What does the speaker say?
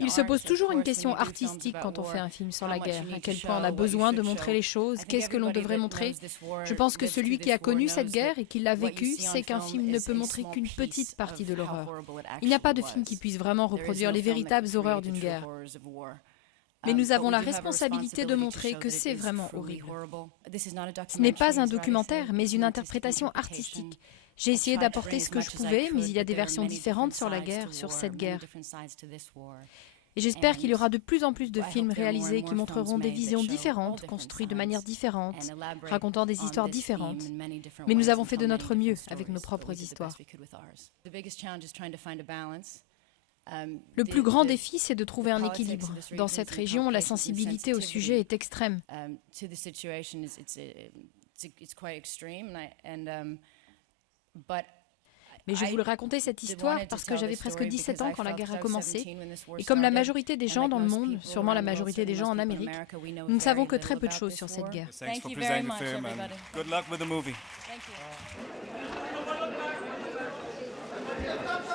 Il se pose toujours une question artistique quand on fait un film sur la guerre. À quel point on a besoin de montrer les choses, qu'est-ce que l'on devrait montrer. Je pense que celui qui a connu cette guerre et qui l'a vécue sait qu'un film ne peut montrer qu'une petite partie de l'horreur. Il n'y a pas de film qui puisse vraiment reproduire les véritables horreurs d'une guerre. Mais nous avons la responsabilité de montrer que c'est vraiment horrible. Ce n'est pas un documentaire, mais une interprétation artistique. J'ai essayé d'apporter ce que je pouvais, mais il y a des versions différentes sur la guerre, sur cette guerre. Et j'espère qu'il y aura de plus en plus de films réalisés qui montreront des visions différentes, construits de manière différente, racontant des histoires différentes. Mais nous avons fait de notre mieux avec nos propres histoires. Le plus grand défi, c'est de trouver un équilibre. Dans cette région, la sensibilité au sujet est extrême. Mais je voulais raconter cette histoire parce que j'avais presque 17 ans quand la guerre a commencé. Et comme la majorité des gens dans le monde, sûrement la majorité des gens en Amérique, nous ne savons que très peu de choses sur cette guerre. Thanks for presenting the film and good luck with the movie. Thank you.